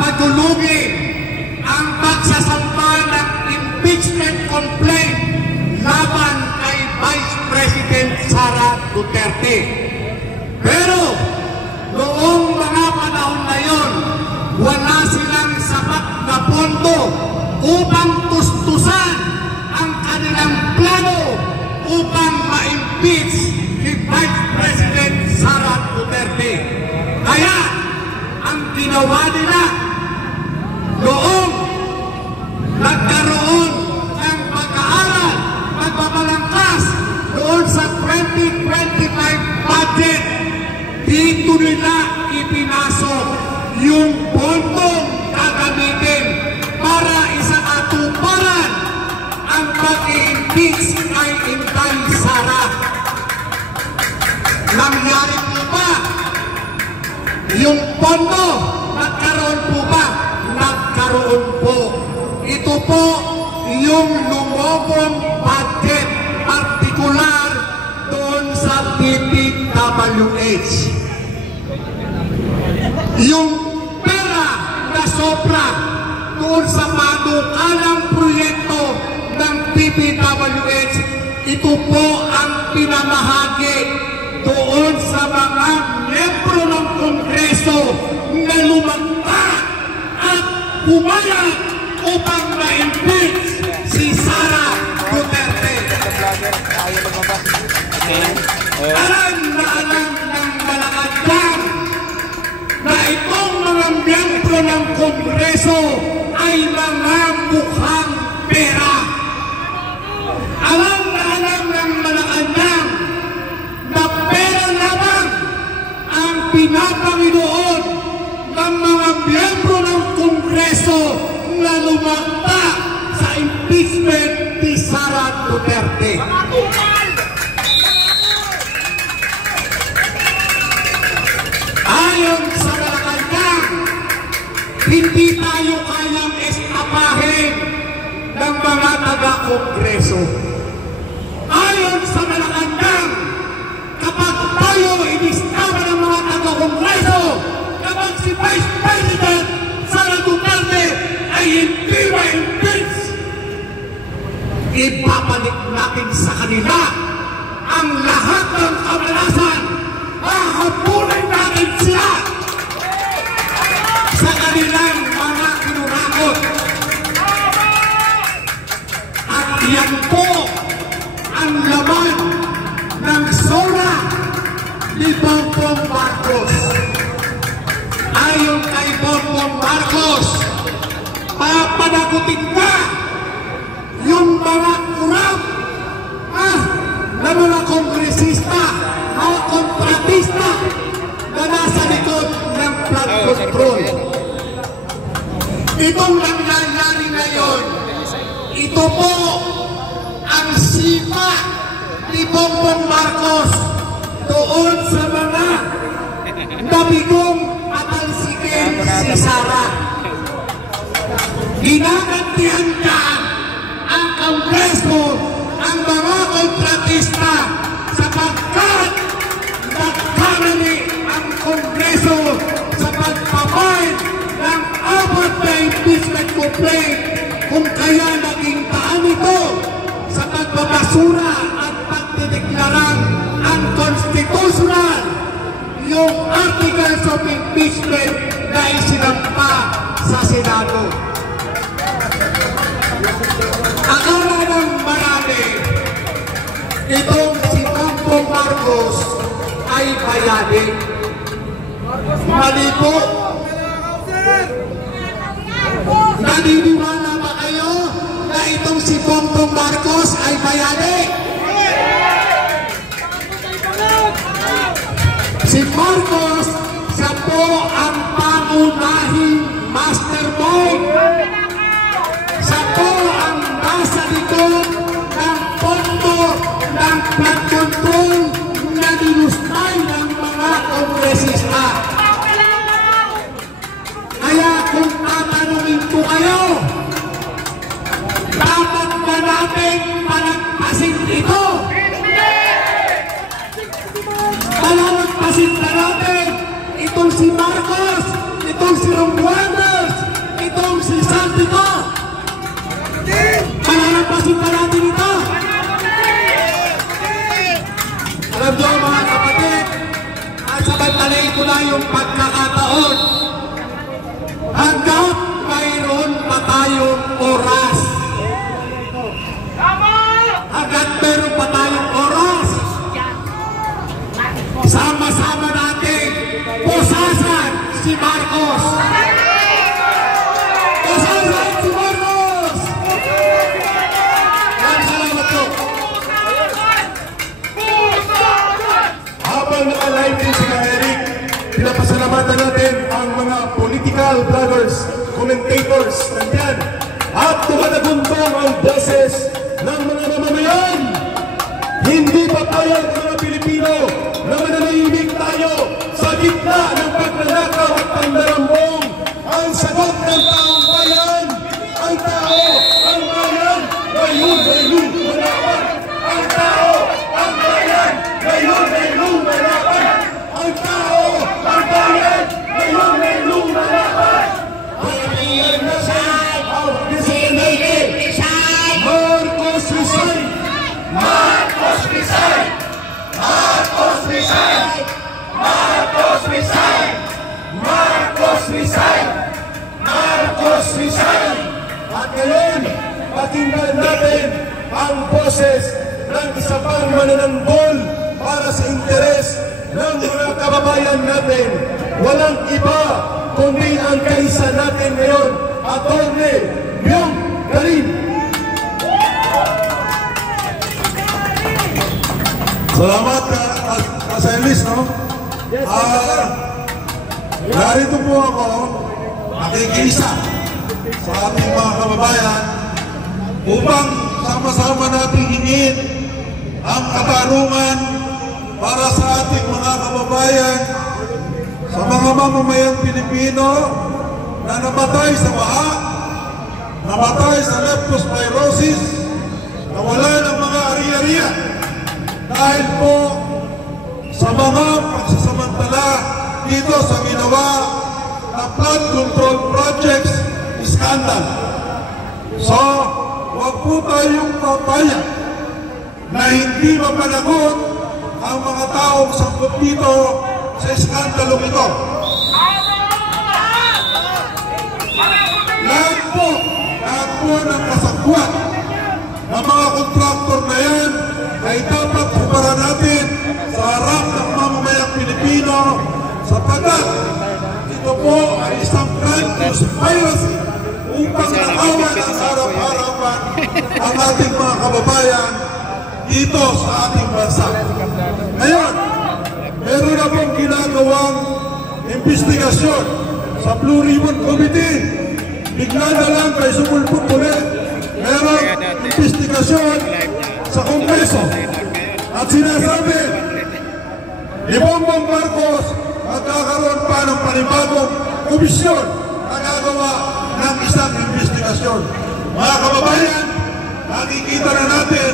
padulugin ang pagsasampa ng impeachment complaint laban kay Vice President Sara Duterte. Pero noong mga panahon na yon, wala silang sapat na pondo upang tustusan ang kanilang plano upang ma-impeach si Vice President Sara Duterte. Kaya ang ginawa nila noong nagkaroon ng pag-aaral, pagbabalangkas doon sa 2025 budget, dito nila ipinasok yung bondong gagamitin para isakatuparan ang pag-i-impeach kay Inday Sara. Nangyari po ba yung pondo? Nagkaroon po ba? Nagkaroon po. Ito po yung lumobong budget, partikular doon sa DPWH. Yung pera na sobra doon sa manukalang proyekto ng DPWH, ito po ang pinamahagi doon sa mga miyembro ng Kongreso na lumagda at pumayag upang ma-impeach si Sara Duterte. Alam na alam ng Malacanang na itong mga miyembro ng Kongreso ay mga mukhang pera. Alam na alam ng Malacanang na pera lamang ang pinapanginoon ng mga miyembro ng Kongreso na lumagda sa impeachment ni Sara Duterte. Ayon sa Malacanang, hindi tayo kayang estapahin ng mga taga-Kongreso. Ayon sa Malacanang, kapag tayo inistama ng mga taga-Kongreso, kapag si Vice President Sara Duterte ay hindi ma-impeach, ibabalik natin sa kanila ang lahat ng kamalasan. Hahabulin natin sila sa kanilang mga kinurakot. At yan po ang laman ng SORA ni Bongbong Marcos. Ayon kay Bongbong Marcos, papanagutin na yung mga kurang na mga kongresista, mga kontratista na nasa likod ng flood control. Itong nangyayari ngayon, ito po ang sipa ni Bongbong Marcos doon sa mga nabigong atalsikin si Sara. Ginagantihan ka ang Kongreso, ang mga kontratista, sapagkat nagkamali ang Kongreso sa pagpapay ng apat na impeachment complaint, kung kaya naging daan ito sa pagbabasura at pagdideklarang unconstitutional yung articles of impeachment na isinampa sa Senado. Akala ng marami, itong si Bongbong Marcos ay bayani. Mali po. Naniniwala ba kayo na itong si Bongbong Marcos ay bayani? Si Marcos, siya po ang pangunahing mastermind. Siya po ang nasa likod ng pondo ng flood control na dinustay ng mga kongresista. Kaya kung tatanungin ko kayo, dapat ba natin palagpasin ito? Palagpasin na natin itong si Marcos, itong si Romualdez, ko na yung pagkakataon hanggang mayroon pa tayong oras. Hanggang mayroon pa tayong oras. Sama-sama natin pusasan si Marcos. Pusasan si Marcos! Salamat po. Habang naka-live din si Eric, pinapasalamatan natin ang mga political bloggers, commentators nandyan. At tumataguntong ang boses ng mga mamamayan. Hindi pa payag ng mga Pilipino na mananahimik tayo sa gitna ng pagnanakaw at pandarambong. Ang sagot ng taong bayan, ang tao, ang bayan, ngayon ay lumalaban. Ang tao, ang bayan, ngayon ay lumalaban. Ang tao, ang bayan, ngayon ay lumalaban. Ang message of this community, Marcos resign! Marcos resign! Marcos resign! Marcos resign! Marcos resign! Marcos resign! At ngayon, pakinggan natin ang boses ng isa pang manananggol para sa interes ng mga kababayan natin. Walang iba kundi ang kaisa natin ngayon, Atty. Myong Garin. Salamat Kaselis, no? Narito po ako, nakikiisa sa ating mga kababayan upang sama-sama natin hingin ang katarungan para sa ating mga kababayan, sa mga mamamayang Pilipino na namatay sa baha, namatay sa leptospirosis, nawala ng mga ari-ariya dahil po sa mga pagsasamantala dito sa ginawa na flood control projects scandal. So, huwag po tayong papayag na hindi mapanagot ang mga taong sangkot dito sa skandalong ito. Lahat po ng kasangkuhan ng mga kontraktor na yan ay dapat kupara natin sa harap ng mamamayang Pilipino sapagkat ito po ay isang crime conspiracy upang nakawan ang harap-harapan ang ating mga kababayan dito sa ating bansa. Ngayon, meron na pong ginagawang investigasyon sa Blue Ribbon Committee. Bigla na lang kay sumulpot ulit. Merong investigasyon sa Kongreso. At sinasabi, ni Bongbong Marcos magkakaroon pa ng panibagong komisyon na gagawa ng isang investigasyon. Mga kababayan, nakikita na natin